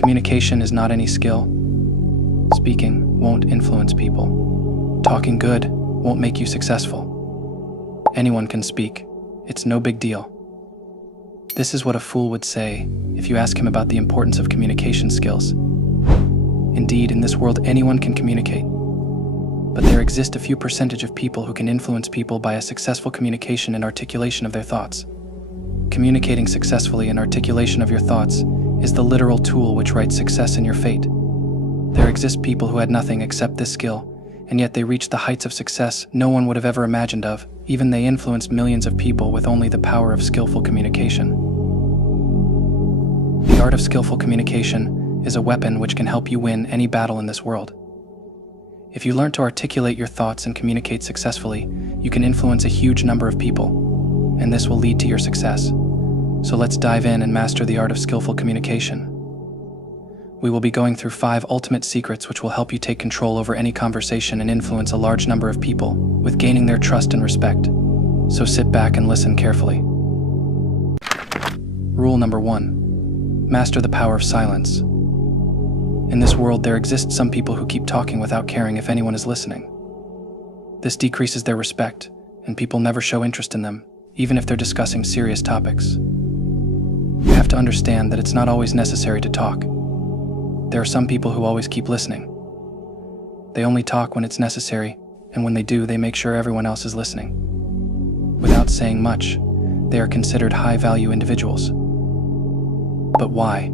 Communication is not any skill. Speaking won't influence people. Talking good won't make you successful. Anyone can speak. It's no big deal. This is what a fool would say if you ask him about the importance of communication skills. Indeed, in this world, anyone can communicate. But there exist a few percentage of people who can influence people by a successful communication and articulation of their thoughts. Communicating successfully and articulation of your thoughts is the literal tool which writes success in your fate. There exist people who had nothing except this skill, and yet they reached the heights of success no one would have ever imagined of. Even they influenced millions of people with only the power of skillful communication. The art of skillful communication is a weapon which can help you win any battle in this world. If you learn to articulate your thoughts and communicate successfully, you can influence a huge number of people, and this will lead to your success. So let's dive in and master the art of skillful communication. We will be going through 5 ultimate secrets which will help you take control over any conversation and influence a large number of people with gaining their trust and respect. So sit back and listen carefully. Rule number 1. Master the power of silence. In this world, there exist some people who keep talking without caring if anyone is listening. This decreases their respect, and people never show interest in them, even if they're discussing serious topics. You have to understand that it's not always necessary to talk. There are some people who always keep listening. They only talk when it's necessary, and when they do, they make sure everyone else is listening. Without saying much, they are considered high-value individuals. But why?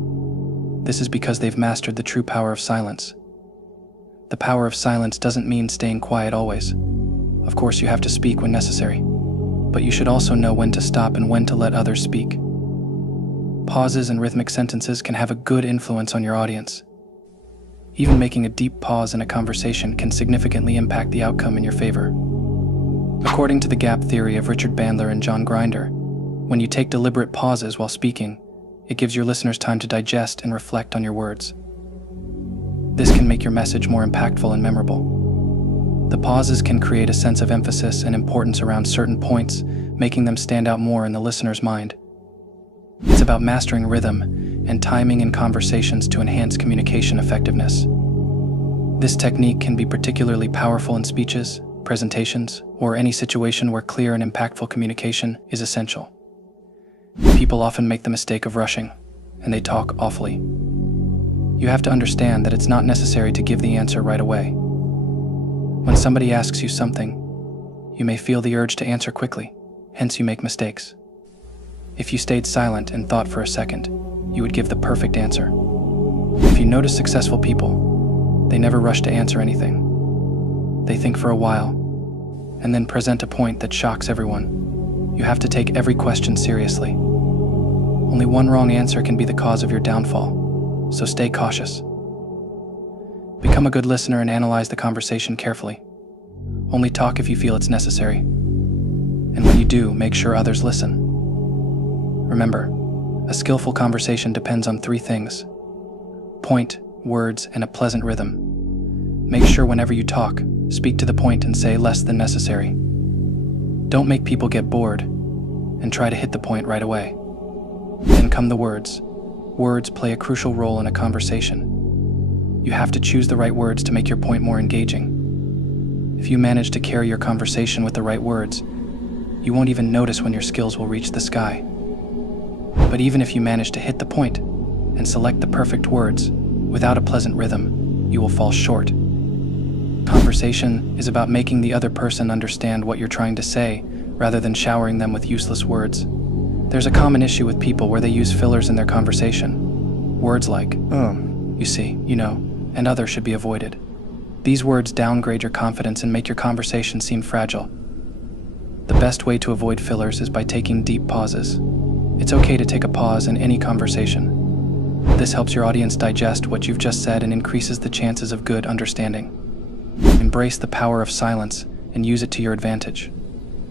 This is because they've mastered the true power of silence. The power of silence doesn't mean staying quiet always. Of course, you have to speak when necessary, but you should also know when to stop and when to let others speak. Pauses and rhythmic sentences can have a good influence on your audience. Even making a deep pause in a conversation can significantly impact the outcome in your favor. According to the gap theory of Richard Bandler and John Grinder, when you take deliberate pauses while speaking, it gives your listeners time to digest and reflect on your words. This can make your message more impactful and memorable. The pauses can create a sense of emphasis and importance around certain points, making them stand out more in the listener's mind. It's about mastering rhythm and timing in conversations to enhance communication effectiveness. This technique can be particularly powerful in speeches, presentations, or any situation where clear and impactful communication is essential. People often make the mistake of rushing, and they talk awfully. You have to understand that it's not necessary to give the answer right away. When somebody asks you something, you may feel the urge to answer quickly, hence you make mistakes. If you stayed silent and thought for a second, you would give the perfect answer. If you notice successful people, they never rush to answer anything. They think for a while, and then present a point that shocks everyone. You have to take every question seriously. Only one wrong answer can be the cause of your downfall, so stay cautious. Become a good listener and analyze the conversation carefully. Only talk if you feel it's necessary. And when you do, make sure others listen. Remember, a skillful conversation depends on 3 things: point, words, and a pleasant rhythm. Make sure whenever you talk, speak to the point and say less than necessary. Don't make people get bored, and try to hit the point right away. Then come the words. Words play a crucial role in a conversation. You have to choose the right words to make your point more engaging. If you manage to carry your conversation with the right words, you won't even notice when your skills will reach the sky. But even if you manage to hit the point and select the perfect words, without a pleasant rhythm, you will fall short. Conversation is about making the other person understand what you're trying to say, rather than showering them with useless words. There's a common issue with people where they use fillers in their conversation. Words like, you see, you know, and other should be avoided. These words downgrade your confidence and make your conversation seem fragile. The best way to avoid fillers is by taking deep pauses. It's okay to take a pause in any conversation. This helps your audience digest what you've just said and increases the chances of good understanding. Embrace the power of silence and use it to your advantage.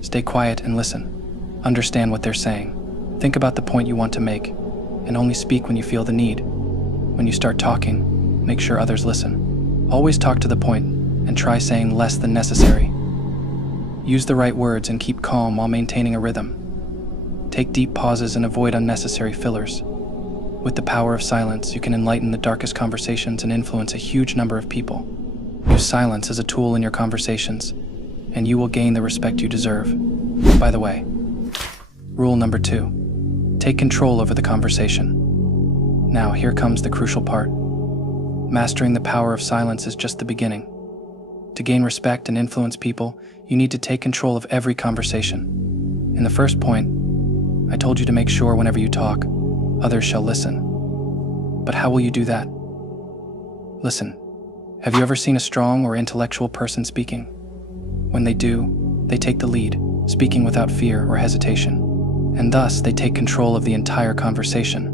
Stay quiet and listen. Understand what they're saying. Think about the point you want to make, and only speak when you feel the need. When you start talking, make sure others listen. Always talk to the point and try saying less than necessary. Use the right words and keep calm while maintaining a rhythm. Take deep pauses and avoid unnecessary fillers. With the power of silence, you can enlighten the darkest conversations and influence a huge number of people. Use silence as a tool in your conversations, and you will gain the respect you deserve. By the way, rule number 2, take control over the conversation. Now, here comes the crucial part. Mastering the power of silence is just the beginning. To gain respect and influence people, you need to take control of every conversation. In the first point, I told you to make sure whenever you talk, others shall listen. But how will you do that? Listen. Have you ever seen a strong or intellectual person speaking? When they do, they take the lead, speaking without fear or hesitation, and thus they take control of the entire conversation.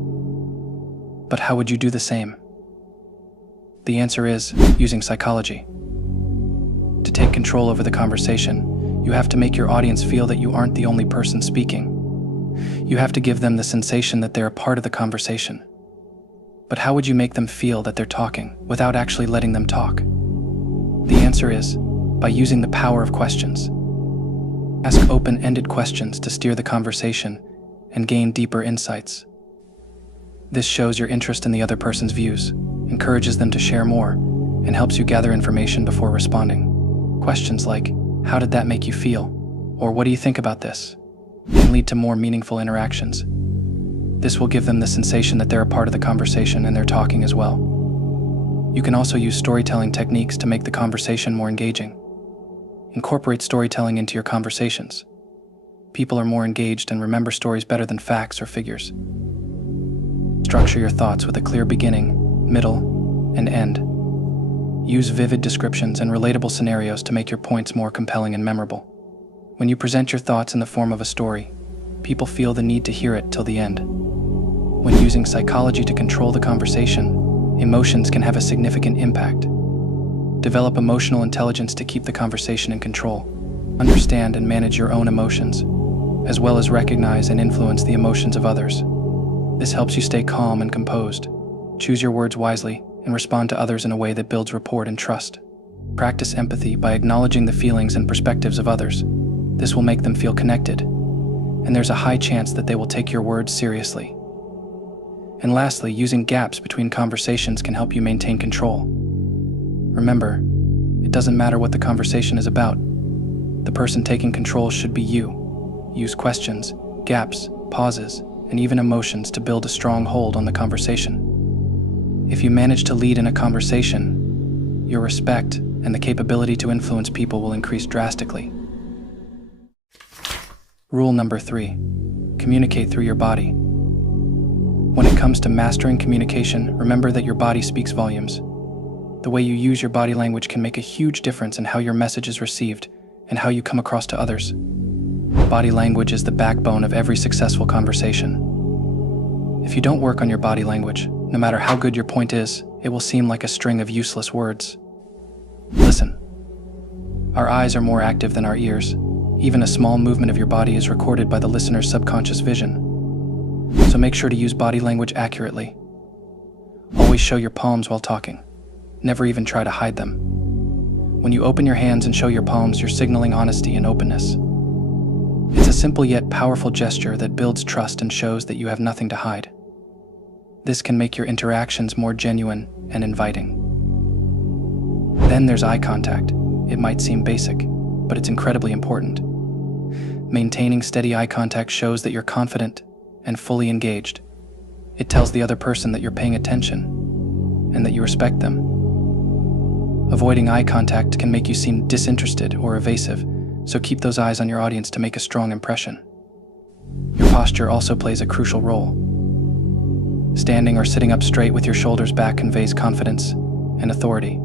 But how would you do the same? The answer is using psychology. To take control over the conversation, you have to make your audience feel that you aren't the only person speaking. You have to give them the sensation that they're a part of the conversation. But how would you make them feel that they're talking without actually letting them talk? The answer is by using the power of questions. Ask open-ended questions to steer the conversation and gain deeper insights. This shows your interest in the other person's views, encourages them to share more, and helps you gather information before responding. Questions like, "How did that make you feel?" or "What do you think about this?" can lead to more meaningful interactions. This will give them the sensation that they're a part of the conversation and they're talking as well. You can also use storytelling techniques to make the conversation more engaging. Incorporate storytelling into your conversations. People are more engaged and remember stories better than facts or figures. Structure your thoughts with a clear beginning, middle, and end. Use vivid descriptions and relatable scenarios to make your points more compelling and memorable. When you present your thoughts in the form of a story, people feel the need to hear it till the end. When using psychology to control the conversation, emotions can have a significant impact. Develop emotional intelligence to keep the conversation in control. Understand and manage your own emotions, as well as recognize and influence the emotions of others. This helps you stay calm and composed. Choose your words wisely and respond to others in a way that builds rapport and trust. Practice empathy by acknowledging the feelings and perspectives of others. This will make them feel connected, and there's a high chance that they will take your words seriously. And lastly, using gaps between conversations can help you maintain control. Remember, it doesn't matter what the conversation is about. The person taking control should be you. Use questions, gaps, pauses, and even emotions to build a strong hold on the conversation. If you manage to lead in a conversation, your respect and the capability to influence people will increase drastically. Rule number 3, communicate through your body. When it comes to mastering communication, remember that your body speaks volumes. The way you use your body language can make a huge difference in how your message is received and how you come across to others. Body language is the backbone of every successful conversation. If you don't work on your body language, no matter how good your point is, it will seem like a string of useless words. Listen. Our eyes are more active than our ears. Even a small movement of your body is recorded by the listener's subconscious vision. So make sure to use body language accurately. Always show your palms while talking. Never even try to hide them. When you open your hands and show your palms, you're signaling honesty and openness. It's a simple yet powerful gesture that builds trust and shows that you have nothing to hide. This can make your interactions more genuine and inviting. Then there's eye contact. It might seem basic, but it's incredibly important. Maintaining steady eye contact shows that you're confident and fully engaged. It tells the other person that you're paying attention and that you respect them. Avoiding eye contact can make you seem disinterested or evasive, so keep those eyes on your audience to make a strong impression. Your posture also plays a crucial role. Standing or sitting up straight with your shoulders back conveys confidence and authority.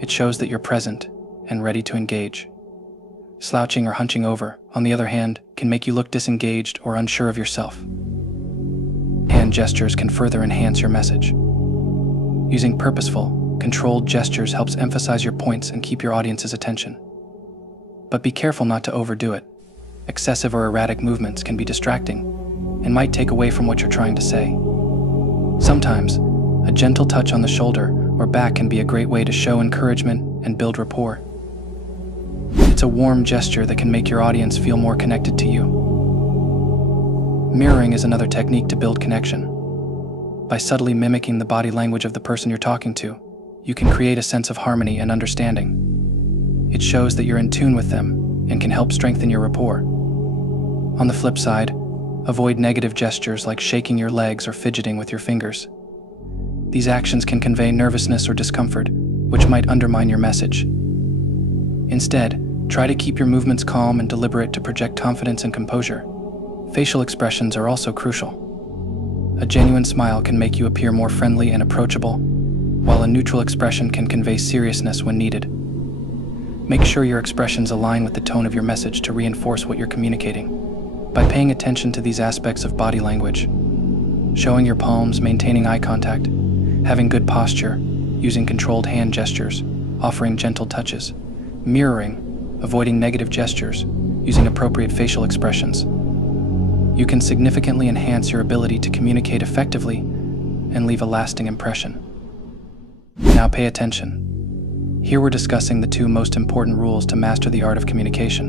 It shows that you're present and ready to engage. Slouching or hunching over, on the other hand, can make you look disengaged or unsure of yourself. Hand gestures can further enhance your message. Using purposeful, controlled gestures helps emphasize your points and keep your audience's attention. But be careful not to overdo it. Excessive or erratic movements can be distracting and might take away from what you're trying to say. Sometimes, a gentle touch on the shoulder or back can be a great way to show encouragement and build rapport. It's a warm gesture that can make your audience feel more connected to you. Mirroring is another technique to build connection. By subtly mimicking the body language of the person you're talking to, you can create a sense of harmony and understanding. It shows that you're in tune with them and can help strengthen your rapport. On the flip side, avoid negative gestures like shaking your legs or fidgeting with your fingers. These actions can convey nervousness or discomfort, which might undermine your message. Instead, try to keep your movements calm and deliberate to project confidence and composure. Facial expressions are also crucial. A genuine smile can make you appear more friendly and approachable, while a neutral expression can convey seriousness when needed. Make sure your expressions align with the tone of your message to reinforce what you're communicating. By paying attention to these aspects of body language, showing your palms, maintaining eye contact, having good posture, using controlled hand gestures, offering gentle touches, mirroring, avoiding negative gestures, using appropriate facial expressions, you can significantly enhance your ability to communicate effectively and leave a lasting impression. Now pay attention. Here we're discussing the two most important rules to master the art of communication.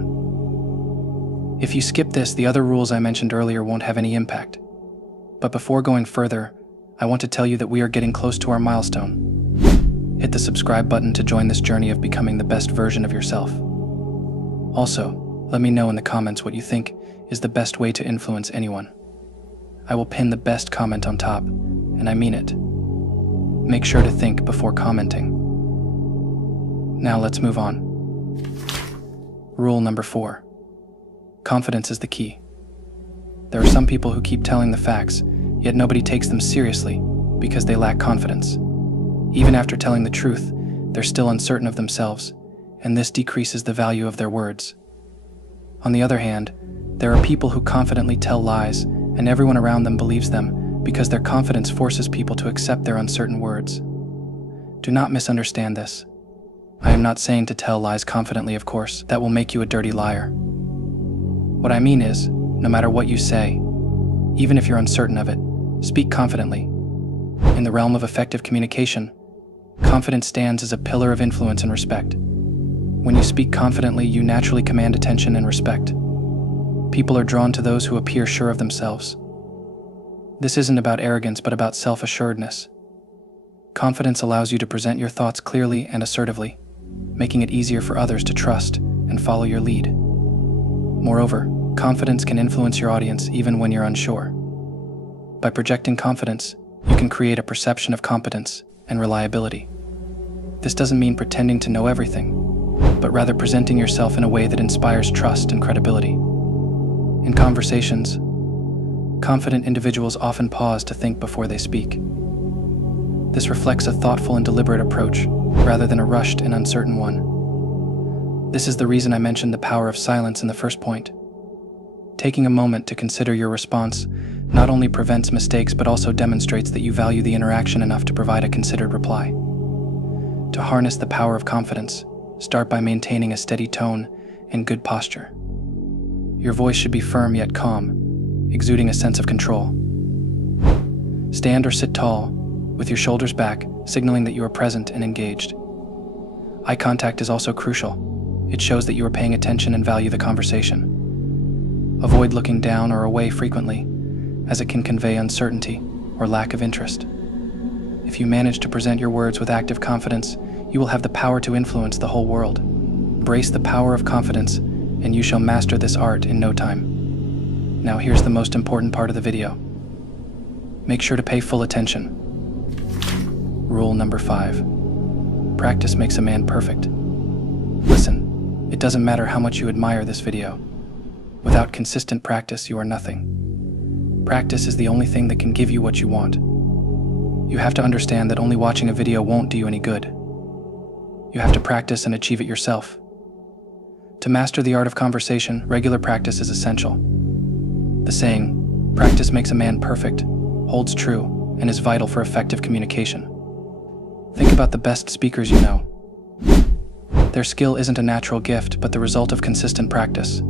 If you skip this, the other rules I mentioned earlier won't have any impact. But before going further, I want to tell you that we are getting close to our milestone. Hit the subscribe button to join this journey of becoming the best version of yourself. Also, let me know in the comments what you think is the best way to influence anyone. I will pin the best comment on top, and I mean it. Make sure to think before commenting. Now let's move on. Rule number 4. Confidence is the key. There are some people who keep telling the facts, yet nobody takes them seriously because they lack confidence. Even after telling the truth, they're still uncertain of themselves, and this decreases the value of their words. On the other hand, there are people who confidently tell lies, and everyone around them believes them because their confidence forces people to accept their uncertain words. Do not misunderstand this. I am not saying to tell lies confidently, of course. That will make you a dirty liar. What I mean is, no matter what you say, even if you're uncertain of it, speak confidently. In the realm of effective communication, confidence stands as a pillar of influence and respect. When you speak confidently, you naturally command attention and respect. People are drawn to those who appear sure of themselves. This isn't about arrogance, but about self-assuredness. Confidence allows you to present your thoughts clearly and assertively, making it easier for others to trust and follow your lead. Moreover, confidence can influence your audience even when you're unsure. By projecting confidence, you can create a perception of competence and reliability. This doesn't mean pretending to know everything, but rather presenting yourself in a way that inspires trust and credibility. In conversations, confident individuals often pause to think before they speak. This reflects a thoughtful and deliberate approach, rather than a rushed and uncertain one. This is the reason I mentioned the power of silence in the first point. Taking a moment to consider your response not only prevents mistakes but also demonstrates that you value the interaction enough to provide a considered reply. To harness the power of confidence, start by maintaining a steady tone and good posture. Your voice should be firm yet calm, exuding a sense of control. Stand or sit tall, with your shoulders back, signaling that you are present and engaged. Eye contact is also crucial. It shows that you are paying attention and value the conversation. Avoid looking down or away frequently, as it can convey uncertainty or lack of interest. If you manage to present your words with active confidence, you will have the power to influence the whole world. Embrace the power of confidence, and you shall master this art in no time. Now here's the most important part of the video. Make sure to pay full attention. Rule number 5. Practice makes a man perfect. Listen, it doesn't matter how much you admire this video. Without consistent practice, you are nothing. Practice is the only thing that can give you what you want. You have to understand that only watching a video won't do you any good. You have to practice and achieve it yourself. To master the art of conversation, regular practice is essential. The saying, "Practice makes a man perfect," holds true and is vital for effective communication. Think about the best speakers you know. Their skill isn't a natural gift, but the result of consistent practice.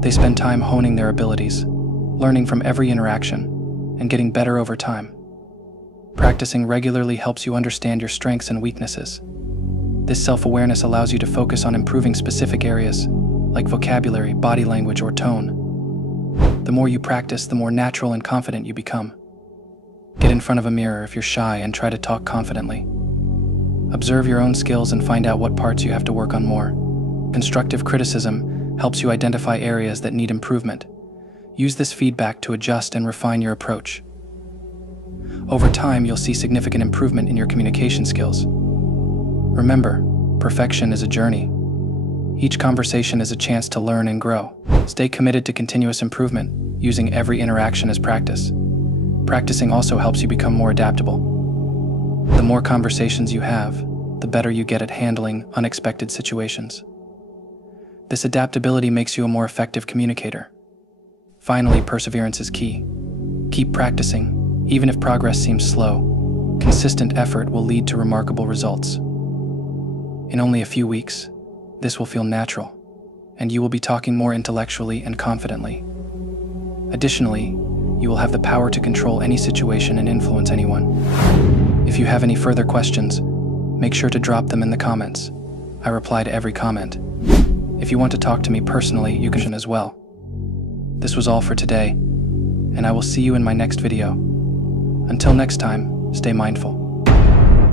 They spend time honing their abilities, learning from every interaction, and getting better over time. Practicing regularly helps you understand your strengths and weaknesses. This self-awareness allows you to focus on improving specific areas, like vocabulary, body language, or tone. The more you practice, the more natural and confident you become. Get in front of a mirror if you're shy and try to talk confidently. Observe your own skills and find out what parts you have to work on more. Constructive criticism helps you identify areas that need improvement. Use this feedback to adjust and refine your approach. Over time, you'll see significant improvement in your communication skills. Remember, perfection is a journey. Each conversation is a chance to learn and grow. Stay committed to continuous improvement, using every interaction as practice. Practicing also helps you become more adaptable. The more conversations you have, the better you get at handling unexpected situations. This adaptability makes you a more effective communicator. Finally, perseverance is key. Keep practicing, even if progress seems slow. Consistent effort will lead to remarkable results. In only a few weeks, this will feel natural, and you will be talking more intellectually and confidently. Additionally, you will have the power to control any situation and influence anyone. If you have any further questions, make sure to drop them in the comments. I reply to every comment. If you want to talk to me personally, you can as well. This was all for today, and I will see you in my next video. Until next time, stay mindful.